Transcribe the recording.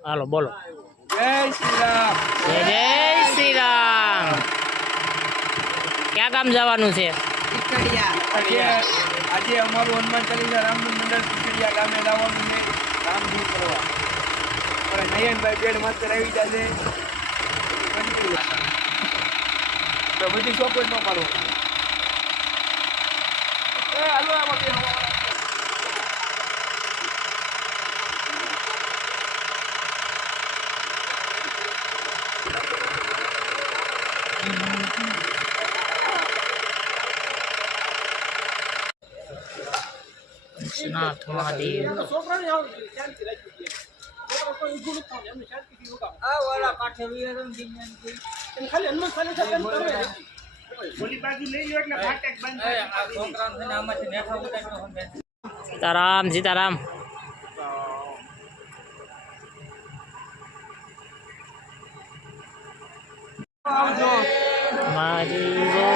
હાલો બોલો. જય શ્રી રામ. જય શ્રી રામ. ક્યાં ગામ જવાનું છે? આજે અમારું હનુમાન ચાલીસા રામનું મંડળ પીકડિયા ગામે લાવવાનું છે રામ દૂર કરવા. અમારા નયનભાઈ બેડ માસ્તર આવી જશે. તો બધી ચોપડ ન મારો. હાલો આમાં બે નાથ મહાદેવ. સીતારામ સીતારામ. મારી